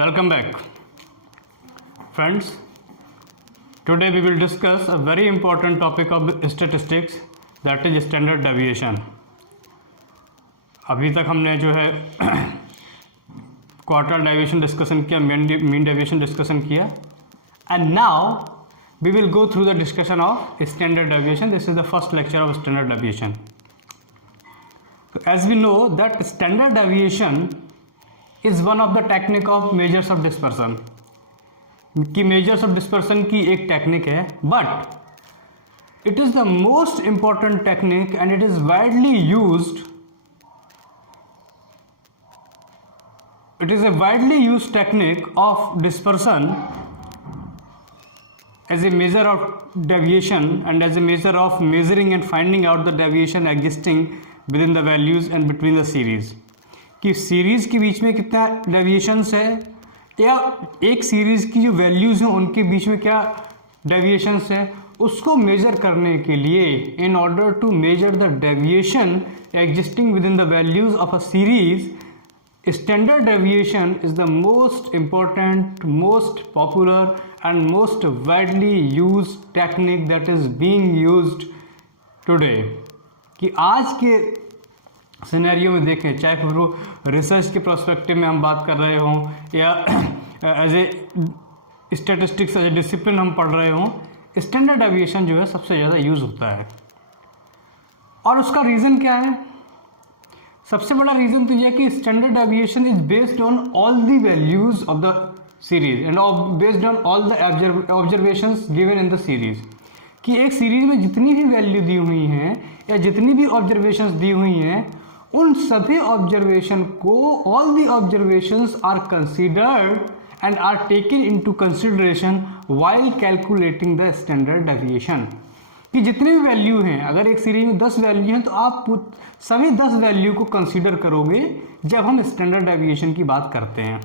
Welcome back, friends. Today we will discuss a very important topic of statistics, that is standard deviation. अभी तक हमने जो है quarter deviation discussion किया, mean deviation discussion किया, and now we will go through the discussion of standard deviation. This is the first lecture of standard deviation. As we know that standard deviation is one of the technique of measures of dispersion. कि measures of dispersion की एक technique है, but it is the most important technique and it is widely used. It is a widely used technique of dispersion as a measure of deviation and as a measure of measuring and finding out the deviation existing within the values and between the series. कि series के बीच में कितना deviations है या एक series की जो values हैं उनके बीच में क्या डेविएशंस है, उसको मेजर करने के लिए in order to measure the deviation existing within the values of a series, standard deviation is the most important, most popular and most widely used technique that is being used today. कि आज के scenario में देखें, चाहे फिर वो research के prospective में हम बात कर रहे हों या as a statistics as a discipline हम पढ़ रहे हों, स्टैंडर्ड डेविएशन जो है सबसे ज़्यादा यूज़ होता है. और उसका रीज़न क्या है? सबसे बड़ा रीज़न तो यह है कि standard deviation is based on all the values of the series and based on all the observations given in the series. कि एक सीरीज में जितनी भी वैल्यू दी हुई हैं या जितनी भी ऑब्जर्वेशंस दी हुई हैं, उन सभी ऑब्जर्वेशन को all the observations are considered and are taken into consideration while calculating the standard deviation. कि जितने भी वैल्यू हैं, अगर एक सीरीज में 10 वैल्यू हैं तो आप सभी 10 वैल्यू को कंसीडर करोगे जब हम स्टैंडर्ड डेविएशन की बात करते हैं.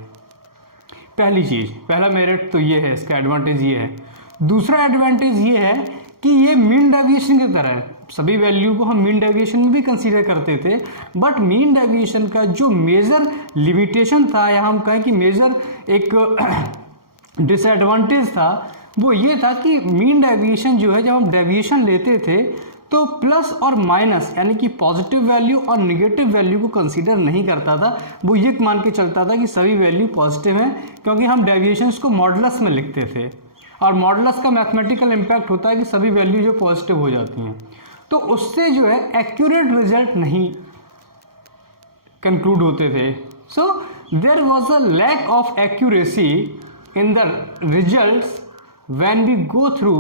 पहली चीज़, पहला मेरिट तो ये है, इसका एडवांटेज ये है. दूसरा एडवांटेज ये है कि ये मीन डेविएशन की तरह है. सभी वैल्यू को हम मीन डेविएशन में भी कंसीडर करते थे, बट मीन डेविएशन का जो मेजर लिमिटेशन था या हम कहें कि मेजर एक डिसएडवांटेज था, वो ये था कि मीन डेविएशन जो है, जब हम डेविएशन लेते थे तो प्लस और माइनस यानी कि पॉजिटिव वैल्यू और नेगेटिव वैल्यू को कंसीडर नहीं करता था. वो ये मान के चलता था कि सभी वैल्यू पॉजिटिव हैं, क्योंकि हम डेविएशंस को मॉडुलस में लिखते थे और मॉडुलस का मैथमेटिकल इम्पैक्ट होता है कि सभी वैल्यू जो पॉजिटिव हो जाती हैं. तो उससे जो है एक्यूरेट रिजल्ट नहीं कंक्लूड होते थे. So there was a lack of accuracy in the results when we go through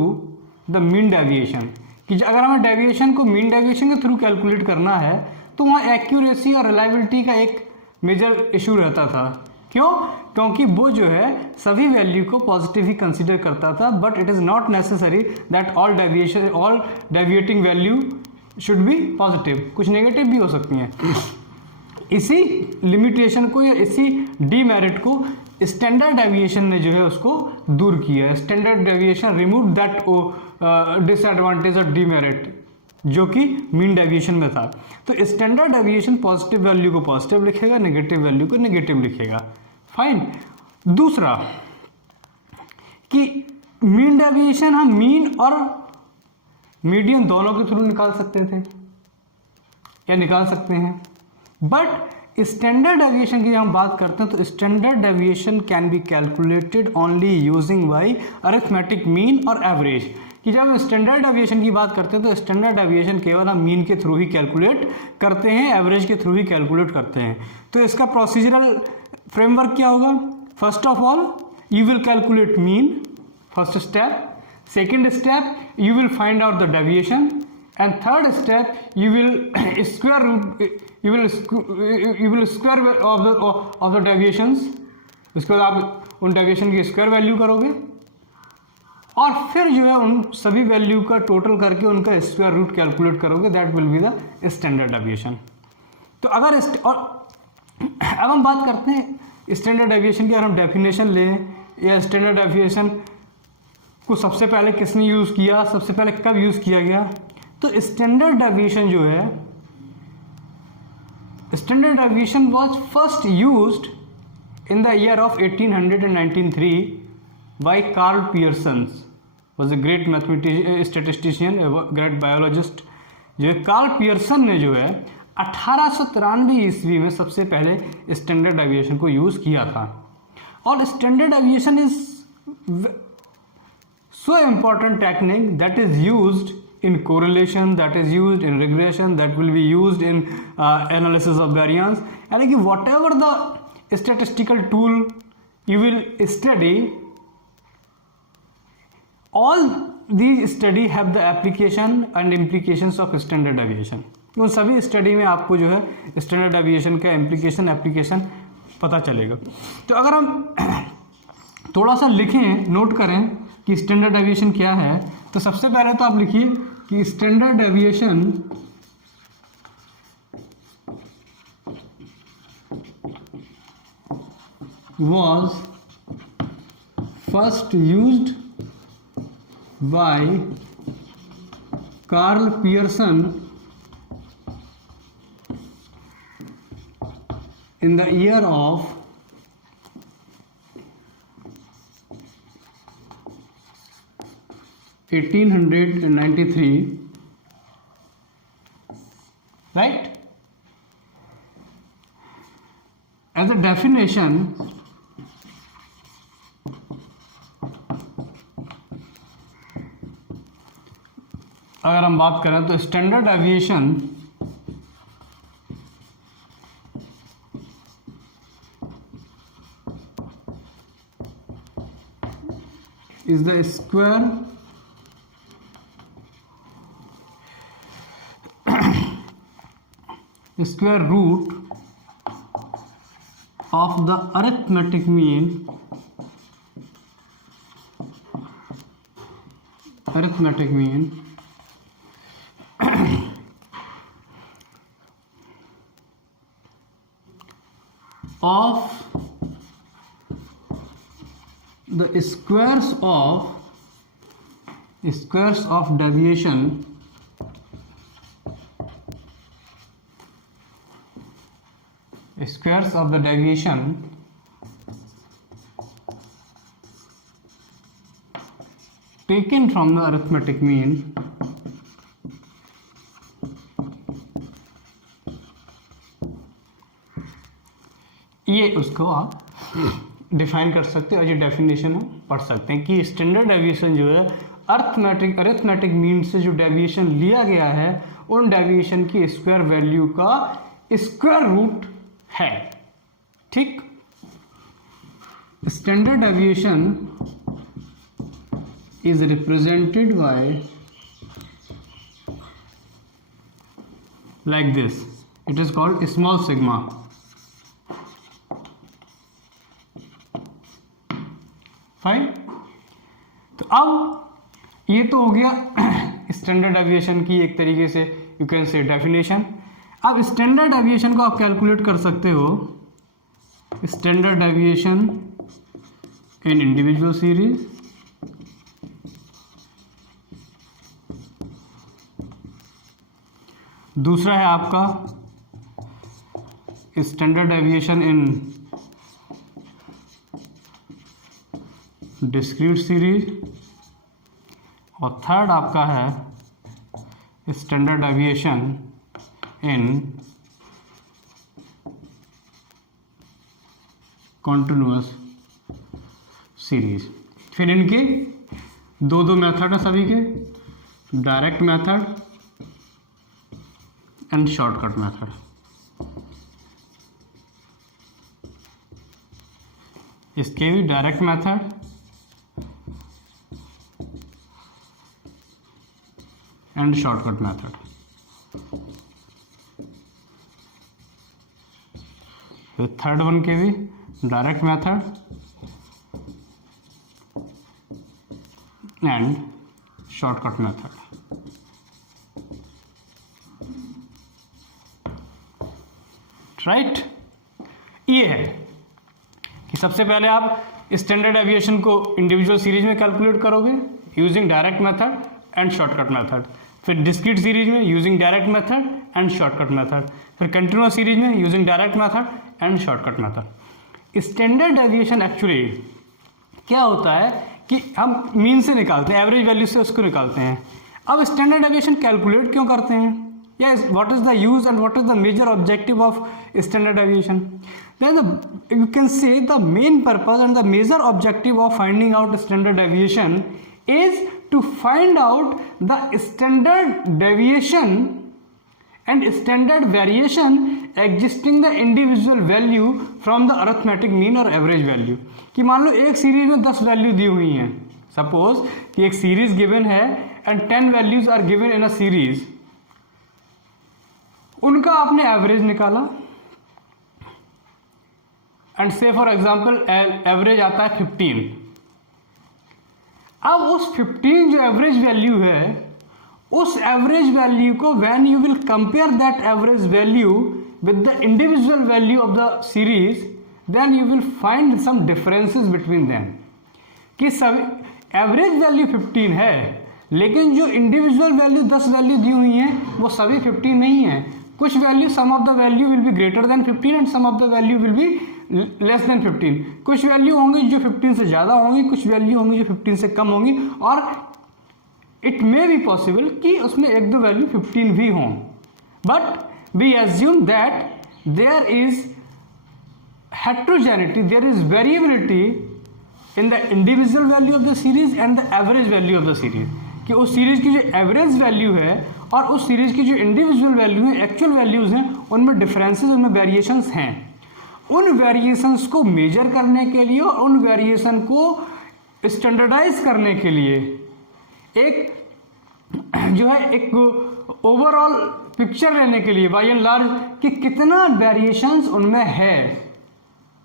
the mean deviation. कि अगर हमें डेविएशन को मीन डेविएशन के थ्रू कैलकुलेट करना है तो वहाँ एक्यूरेसी और रिलायबिलिटी का एक मेजर इशू रहता था. क्यों? क्योंकि वो जो है सभी वैल्यू को पॉजिटिव ही कंसीडर करता था, but it is not necessary that all deviating value should be positive. कुछ नेगेटिव भी हो सकती हैं. इसी लिमिटेशन को या इसी डीमेरिट को स्टैंडर्ड डेविएशन ने जो है उसको दूर किया. Standard deviation remove that disadvantage और डीमेरिट जो कि मीन डेविएशन में था. तो स्टैंडर्ड डेविएशन पॉजिटिव वैल्यू को पॉजिटिव लिखेगा, नेगेटिव वैल्यू को नेगेटिव लिखेगा. फाइन. दूसरा कि मीन डेविएशन हम मीन और मीडियन दोनों के थ्रू निकाल सकते थे या निकाल सकते हैं, बट स्टैंडर्ड डेविएशन की जब हम बात करते हैं तो standard deviation can be calculated only using by arithmetic mean और एवरेज. कि जब हम स्टैंडर्ड डेविएशन की बात करते हैं तो स्टैंडर्ड डेविएशन केवल हम मीन के थ्रू ही कैलकुलेट करते हैं, एवरेज के थ्रू ही कैलकुलेट करते हैं. तो इसका प्रोसीजरल फ्रेमवर्क क्या होगा? First of all you will calculate mean, first step. Second step you will find out the deviation, and third step you will square root, you will square of the deviations. उसके बाद आप उन deviation की square value करोगे और फिर जो है उन सभी वैल्यू का टोटल करके उनका स्क्वायर रूट कैलकुलेट करोगे. That will be the standard deviation. तो अगर अब हम बात करते हैं स्टैंडर्ड डेविएशन की. अगर हम डेफिनेशन लें या स्टैंडर्ड डेविएशन को सबसे पहले किसने यूज़ किया, सबसे पहले कब यूज़ किया गया, तो स्टैंडर्ड डेविएशन जो है, standard deviation was first used in the year of 1893 by Carl Pearson, was a great mathematician, statistician, a great biologist. जो है कार्ल पियर्सन ने जो है 1893 ईस्वी में सबसे पहले स्टैंडर्ड डेविएशन को यूज किया था. और standard deviation is so important technique that is used in correlation, that is used in regression, that will be used in analysis of variance. यानी कि whatever the statistical tool you will study, all these study have the application and implications of standard deviation. उन सभी study में आपको जो है standard deviation का application पता चलेगा. तो अगर हम थोड़ा सा लिखें, नोट करें कि स्टैंडर्ड डेविएशन क्या है, तो सबसे पहले तो आप लिखिए कि standard deviation was first used by Carl Pearson in the year of 1893, right? As a definition, अगर हम बात करें तो standard deviation is the square root of the arithmetic mean of the squares of deviation taken from the arithmetic mean ये उसको आप define कर सकते हैं और ये डेफिनेशन हम पढ़ सकते हैं कि स्टैंडर्ड डेविएशन जो है अरिथमेटिक मीन से जो डेविएशन लिया गया है उन डेविएशन की स्क्वायर वैल्यू का स्क्वायर रूट है. ठीक, standard deviation is represented by like this, it is called small sigma. Fine. तो अब ये तो हो गया स्टैंडर्ड डेविएशन की एक तरीके से यू कैन से डेफिनेशन. अब स्टैंडर्ड डेविएशन को आप कैलकुलेट कर सकते हो, standard deviation in individual series, दूसरा है आपका स्टैंडर्ड डेविएशन इन डिस्क्रीट सीरीज, और थर्ड आपका है स्टैंडर्ड डेविएशन इन कॉन्टिन्यूअस सीरीज. फिर इनके दो मेथड है सभी के, direct method and shortcut method. इसके भी direct method and shortcut method. तो थर्ड वन के भी direct method and shortcut method. Right, ये है कि सबसे पहले आप स्टैंडर्ड डेविएशन को इंडिविजुअल सीरीज में कैलकुलेट करोगे using direct method and shortcut method, फिर डिस्क्रीट सीरीज में using direct method and shortcut method, फिर कंटिन्यूअस सीरीज में using direct method and shortcut method. Standard deviation actually क्या होता है कि हम मीन से निकालते हैं, एवरेज वैल्यू से उसको निकालते हैं। अब स्टैंडर्ड डेविएशन कैलकुलेट क्यों करते हैं, या what is the use and what is the major objective of standard deviation? Then you can say the main purpose and the major objective of finding out standard deviation is to find out the standard deviation and standard variation existing the individual value from the arithmetic mean or average value। कि मान लो एक series में 10 value दी हुई हैं, suppose कि एक series given है and 10 values are given in a series, उनका आपने एवरेज निकाला एंड से फॉर एग्जाम्पल एवरेज आता है 15। अब उस 15 जो एवरेज वैल्यू है, उस एवरेज वैल्यू को when you will compare that average value with the individual value of the series, then you will find some differences between them. कि सब एवरेज वैल्यू 15 है, लेकिन जो इंडिविजुअल वैल्यू 10 वैल्यू दी हुई हैं वो सभी 15 नहीं है। कुछ value, some of the value will be greater than 15 and some of the value will be less than 15। कुछ वैल्यू होंगी जो 15 से ज़्यादा होंगी, कुछ वैल्यू होंगी जो 15 से कम होंगी, और इट मे बी पॉसिबल कि उसमें एक दो वैल्यू 15 भी हों। But we assume that there is heterogeneity, there is variability in the individual value of the series and the average value of the series। कि उस सीरीज की जो एवरेज वैल्यू है और उस सीरीज की जो इंडिविजुअल वैल्यू है, एक्चुअल वैल्यूज हैं, उनमें डिफरेंसेस, उनमें वेरिएशंस हैं। उन वेरिएशंस को मेजर करने के लिए और उन वेरिएशन को स्टैंडर्डाइज करने के लिए एक जो है एक ओवरऑल पिक्चर लेने के लिए बाय एंड लार्ज कि कितना वेरिएशंस उनमें है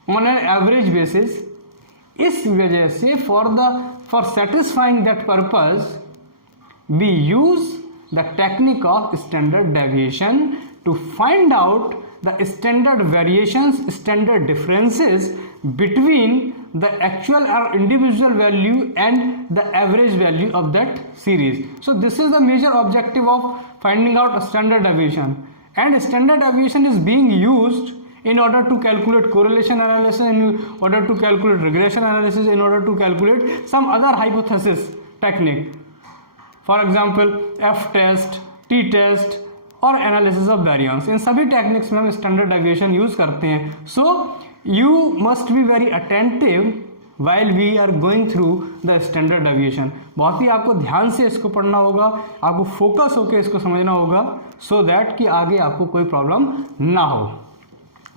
ऑन एन एवरेज बेसिस। इस वजह से for satisfying that purpose we use the technique of standard deviation to find out the standard variations, standard differences between the actual or individual value and the average value of that series. So this is the major objective of finding out a standard deviation, and standard deviation is being used in order to calculate correlation analysis, in order to calculate regression analysis, in order to calculate some other hypothesis technique, for example F test, T test और analysis of variance. इन सभी techniques में हम standard deviation use करते हैं। So you must be very attentive while we are going through the standard deviation. बहुत ही आपको ध्यान से इसको पढ़ना होगा, आपको फोकस होकर इसको समझना होगा, सो दैट कि आगे आपको कोई प्रॉब्लम ना हो।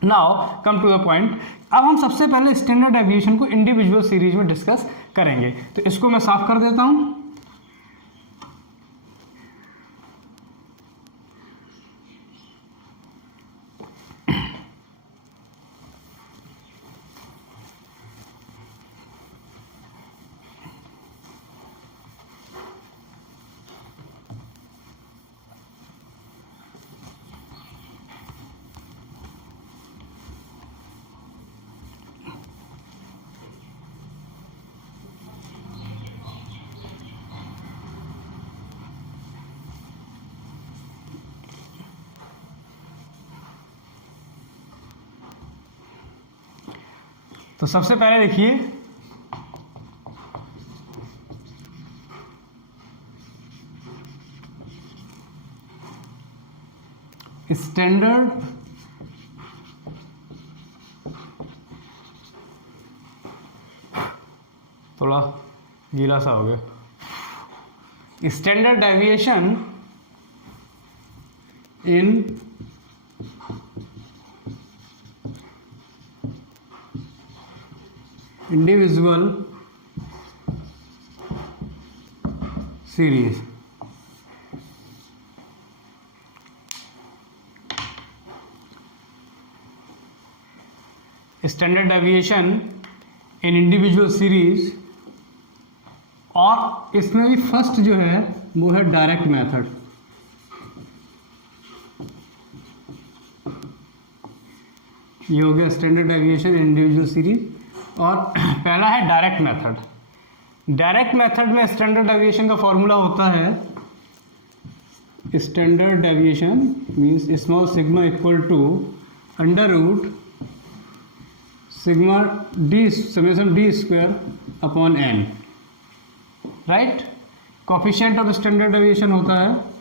Now come to the point. अब हम सबसे पहले स्टैंडर्ड डेविएशन को इंडिविजुअल सीरीज में डिस्कस करेंगे। तो इसको मैं साफ कर देता हूं। तो सबसे पहले देखिए स्टैंडर्ड थोड़ा गीला सा हो गया। Standard deviation in individual series। Standard deviation in individual series, और इसमें भी फर्स्ट जो है वो है डायरेक्ट मेथड। ये हो गया standard deviation in individual series, और पहला है डायरेक्ट मेथड। डायरेक्ट मेथड में स्टैंडर्ड डेविएशन का फॉर्मूला होता है standard deviation means small sigma equal to under root sigma d summation D square upon n, right. Coefficient of standard deviation होता है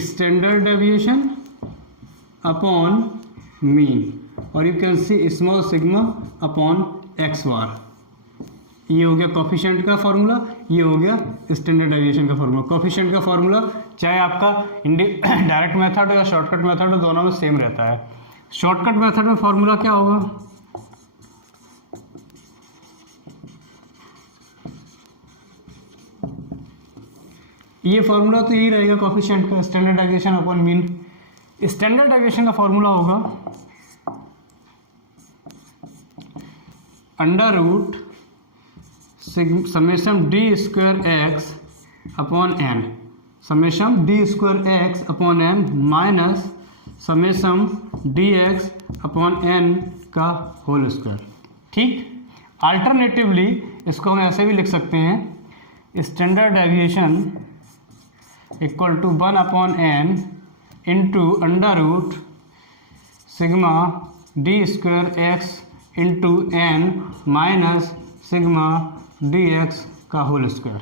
standard deviation upon mean, और you can see small sigma upon x bar. ये हो गया coefficient का formula, ये हो गया स्टैंडर्ड डेविएशन का फॉर्मूला। कोफिशिएंट का फॉर्मूला चाहे आपका डायरेक्ट मेथड हो या शॉर्टकट मेथड हो, दोनों में सेम रहता है। शॉर्टकट मेथड में फॉर्मूला क्या होगा, ये फॉर्मूला तो यही रहेगा कोफिशिएंट का, standard deviation upon mean. Standard deviation का फॉर्मूला होगा under root summation D square X upon N, summation D square X upon N minus summation D X upon N का होल स्क्वायर, ठीक। Alternatively इसको हम ऐसे भी लिख सकते हैं, standard deviation equal to 1 upon N into under root sigma D square X into N minus sigma D X का होल स्क्वायर।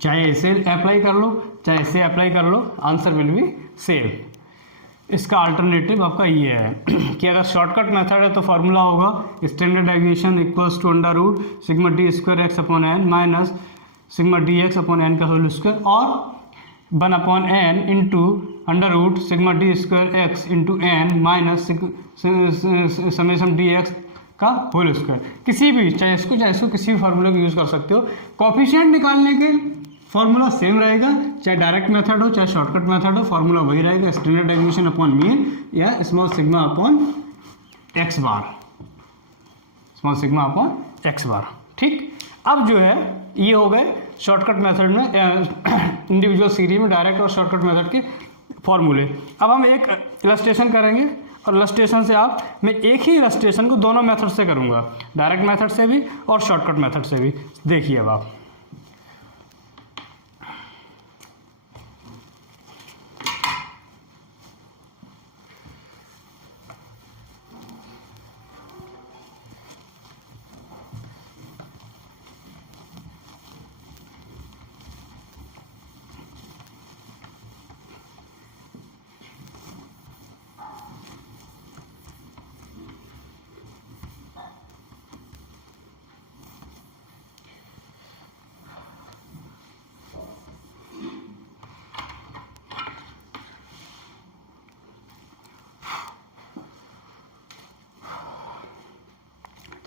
चाहे इसे अप्लाई कर लो चाहे इसे अप्लाई कर लो, आंसर विल बी सेम। इसका अल्टरनेटिव आपका ये है कि अगर शॉर्टकट मेथड है तो फॉर्मूला होगा standard deviation equals to under root sigma D square X upon N minus sigma D X upon N का होल स्क्वायर, और 1 upon N into under root sigma D square X into N minus summation D X का whole square. किसी भी चाहे इसको किसी भी फार्मूले को यूज़ कर सकते हो। कोफिशिएंट निकालने के फार्मूला सेम रहेगा, चाहे डायरेक्ट मेथड हो चाहे शॉर्टकट मेथड हो, फार्मूला वही रहेगा, स्टैंडर्ड डेविएशन अपॉन मीन या स्मॉल सिग्मा अपॉन एक्स बार, स्मॉल सिग्मा अपॉन एक्स बार, ठीक। अब जो है ये हो गए शॉर्टकट मेथड में इंडिविजुअल सीरीज में डायरेक्ट और शॉर्टकट मेथड के फॉर्मूले। अब हम एक इलस्ट्रेशन करेंगे और इलस्ट्रेशन से मैं एक ही इलस्ट्रेशन को दोनों मेथड से करूँगा, डायरेक्ट मेथड से भी और शॉर्टकट मेथड से भी। देखिए अब आप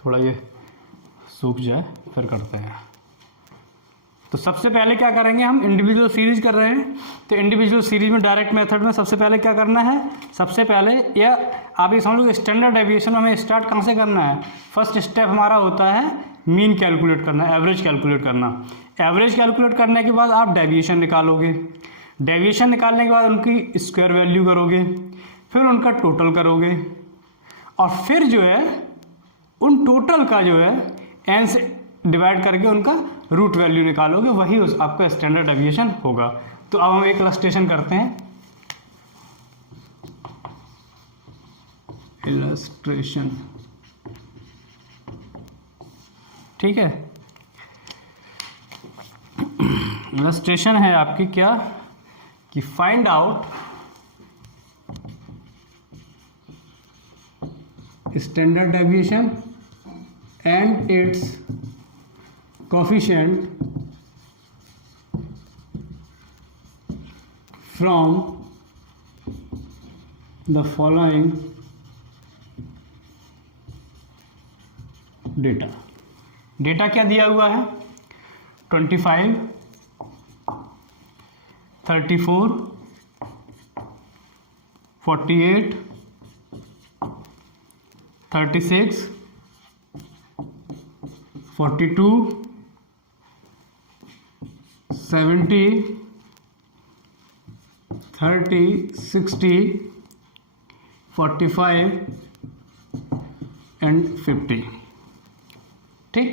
थोड़ा ये सूख जाए फिर करते हैं। तो सबसे पहले क्या करेंगे, हम इंडिविजुअल सीरीज कर रहे हैं, तो इंडिविजुअल सीरीज में डायरेक्ट मेथड में सबसे पहले क्या करना है, सबसे पहले या आप ये समझ लो स्टैंडर्ड डेविएशन में हमें स्टार्ट कहाँ से करना है। फर्स्ट स्टेप हमारा होता है मीन कैलकुलेट करना, एवरेज कैलकुलेट करना। एवरेज कैलकुलेट करने के बाद आप डेविएशन निकालोगे, डेविएशन निकालने के बाद उनकी स्क्वायर वैल्यू करोगे, फिर उनका टोटल करोगे, और फिर जो है उन टोटल का जो है एन से डिवाइड करके उनका रूट वैल्यू निकालोगे, वही उस आपका स्टैंडर्ड डेविएशन होगा। तो अब हम एक इलस्ट्रेशन करते हैं, इलस्ट्रेशन, ठीक है। इलस्ट्रेशन है आपकी क्या कि find out standard deviation and its coefficient from the following data। Data क्या दिया हुआ है, 25, 34, 48, 36, 42, 70, 30, 60, 45 एंड 50, ठीक।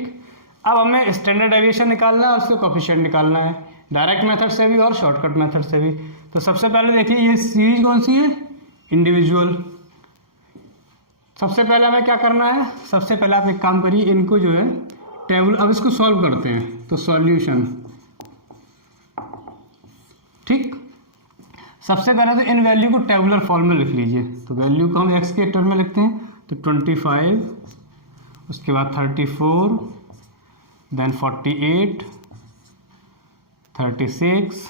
अब हमें स्टैंडर्ड डेविएशन निकालना है और उसका कोफिशिएंट निकालना है। डायरेक्ट मेथड से भी और शॉर्टकट मेथड से भी। तो सबसे पहले देखिए ये सीरीज कौन सी है, इंडिविजुअल। सबसे पहले हमें क्या करना है, सबसे पहले आप एक काम करिए, इनको जो है टेबल, अब इसको सॉल्व करते हैं। तो सॉल्यूशन, ठीक, सबसे पहले तो इन वैल्यू को टेबुलर फॉर्म में लिख लीजिए। तो वैल्यू को हम एक्स के टर्म में लिखते हैं, तो 25, उसके बाद 34, देन 48, 36,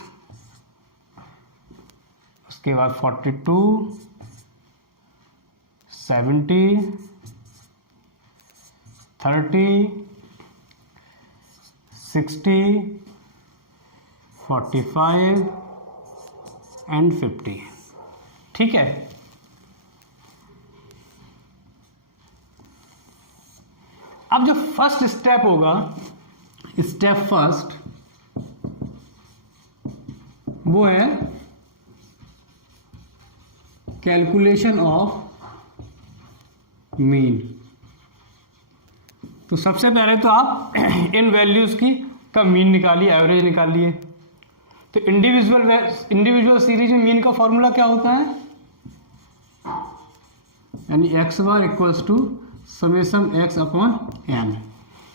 उसके बाद 42, 70, 30, 60, 45 एंड 50। ठीक है, अब जो फर्स्ट स्टेप होगा, स्टेप फर्स्ट, वो है कैलकुलेशन ऑफ मीन। तो सबसे पहले तो आप इन वैल्यूज की का मीन निकालिए, एवरेज निकालिए। तो इंडिविजुअल सीरीज में मीन का फॉर्मूला क्या होता है, यानी x bar equals to summation x upon n,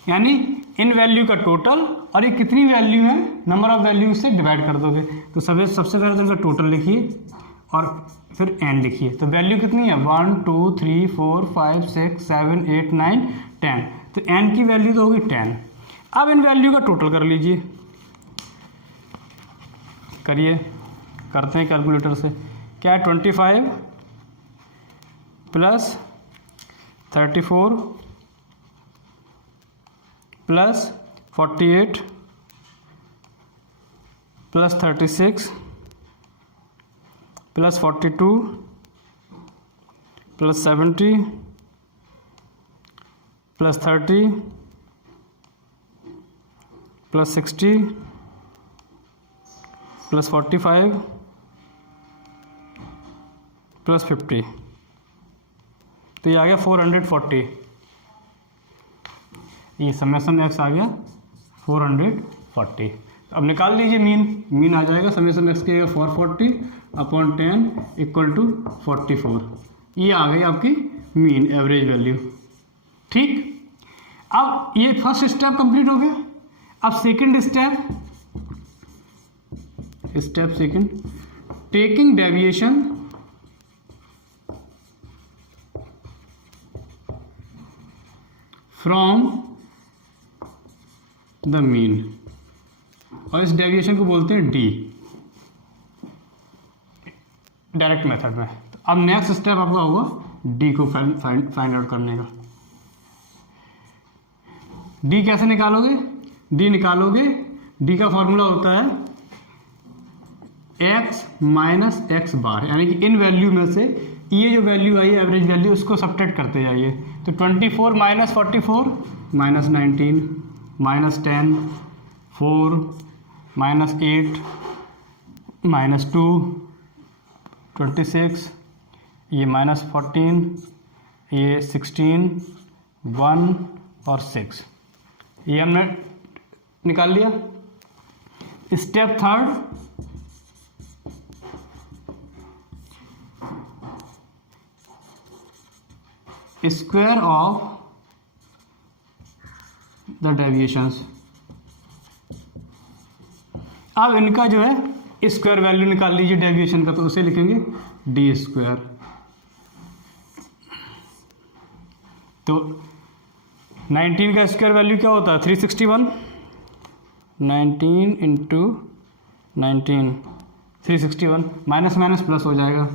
यानी इन वैल्यू का टोटल, और ये कितनी वैल्यू है, नंबर ऑफ वैल्यू से डिवाइड कर दोगे। तो सबसे पहले तो इनका टोटल लिखिए और फिर एन लिखिए। तो वैल्यू कितनी है, 1 2 3 4 5 6 7 8 9 10। तो एन की वैल्यू तो होगी 10। अब इन वैल्यू का टोटल कर लीजिए, करिए, करते हैं कैलकुलेटर से। क्या है, 25 plus 34 plus 48 plus 36 plus 42 plus 70 plus 30 plus 60 plus 45 plus 50। तो ये आ गया 440। ये समेसन एक्स आ गया 440। अब निकाल लीजिए मीन आ जाएगा समेसन एक्स के 440 अपॉन 10 इक्वल टू 44। ये आ गई आपकी मीन एवरेज वैल्यू। ठीक, अब ये फर्स्ट स्टेप कंप्लीट हो गया। अब second step second, taking deviation from the mean, और इस डेविएशन को बोलते हैं डी, डायरेक्ट मेथड में। तो अब नेक्स्ट स्टेप आपका होगा डी को फाइंड आउट करने का। डी कैसे निकालोगे, डी का फॉर्मूला होता है x माइनस एक्स बार, यानी कि इन वैल्यू में से ये जो वैल्यू आई है एवरेज वैल्यू, उसको सब्ट्रैक्ट करते जाइए। तो 24 minus 44 minus 19 minus 10 4 minus 8 minus 2 26, ये माइनस 14, ये 16 1 और 6, ये हमने निकाल लिया। Step third, square of the deviations. अब इनका जो है स्क्वायर वैल्यू निकाल लीजिए डेविएशन का, तो उसे लिखेंगे डी स्क्वायर। तो 19 का स्क्वायर वैल्यू क्या होता है, 361। 19 इंटू 19 361, माइनस माइनस प्लस हो जाएगा।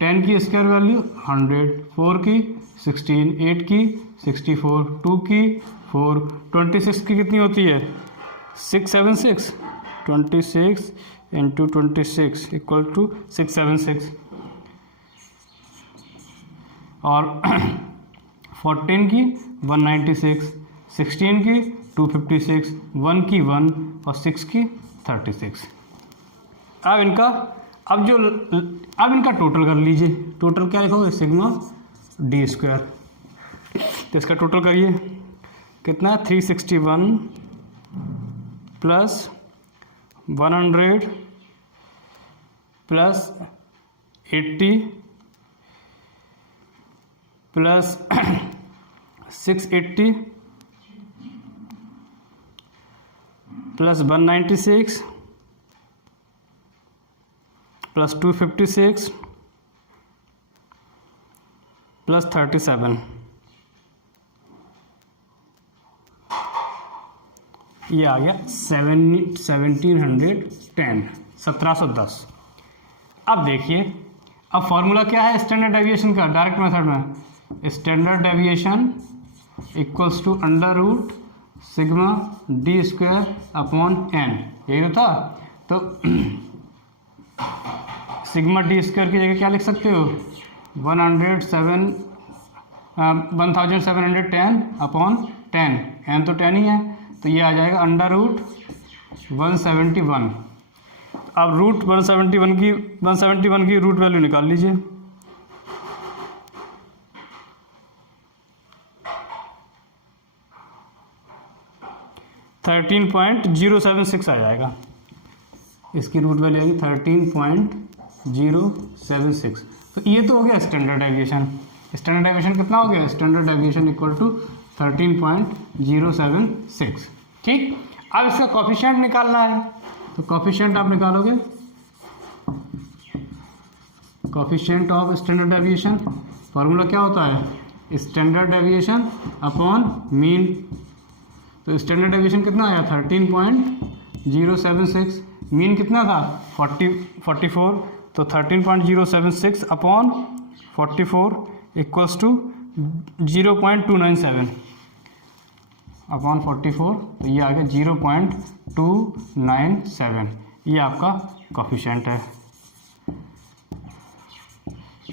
10 की स्क्वायर वैल्यू 100, 4 की 16, 8 की 64, 2 की 4, 26 की कितनी होती है 676, 26 इंटू 26 इक्वल टू 676, और 14 की 196, 16 की 256, 1 की 1 और 6 की 36। अब इनका टोटल कर लीजिए। टोटल क्या लिखोगे, सिग्मा डी स्क्वायर। तो इसका टोटल करिए, कितना है 361 plus 100 plus 80 plus 680 plus 196 plus 256 plus 37, ये आ गया 1710। अब देखिए, अब फॉर्मूला क्या है स्टैंडर्ड डेविएशन का डायरेक्ट मेथड में? Standard deviation equals to under root sigma D square upon N, यही होता। तो सिग्मा डी स्क्वायर की जगह क्या लिख सकते हो? 1710 अपॉन 10, एन तो 10 ही है, तो ये आ जाएगा अंडर रूट 171। अब रूट 171 की रूट वैल्यू निकाल लीजिए। $13.076 आ जाएगा, इसकी रूट वैल्यू आएगी 13.076। तो ये तो हो गया स्टैंडर्ड डेविएशन। स्टैंडर्ड डेविएशन कितना हो गया? Standard deviation equal to 13.076। ठीक, अब इसका कोफिशिएंट निकालना है, तो कोफिशिएंट आप निकालोगे, coefficient of standard deviation formula क्या होता है? Standard deviation upon mean. तो स्टैंडर्ड डेविएशन कितना आया? 13.076। मीन कितना था? 44। तो 13.076 अपॉन 44 इक्वल्स टू 0.297 अपॉन 44, तो ये आ गया 0.297। ये आपका कोफिशिएंट है।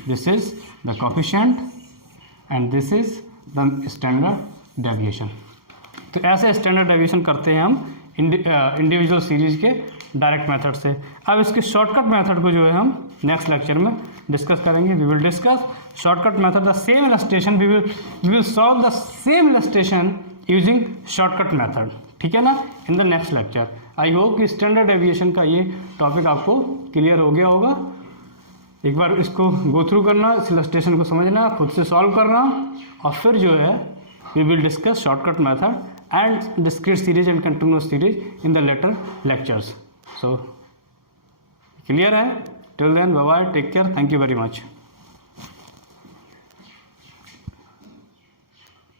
This is the coefficient and this is the standard deviation. तो ऐसे स्टैंडर्ड डेविएशन करते हैं हम इंडिविजुअल सीरीज के डायरेक्ट मेथड से। अब इसके शॉर्टकट मेथड को जो है हम नेक्स्ट लेक्चर में डिस्कस करेंगे। We will discuss shortcut method, the same illustration, we will solve the same illustration using shortcut method, ठीक है ना, in the next lecture. I hope कि स्टैंडर्ड डेविएशन का ये टॉपिक आपको क्लियर हो गया होगा। एक बार इसको गो थ्रू करना, इस इलस्ट्रेशन को समझना, खुद से सॉल्व करना, और फिर जो है we will discuss shortcut method and discrete series and continuous series in the later lectures. So clear है? Till then, bye bye, take care, thank you very much.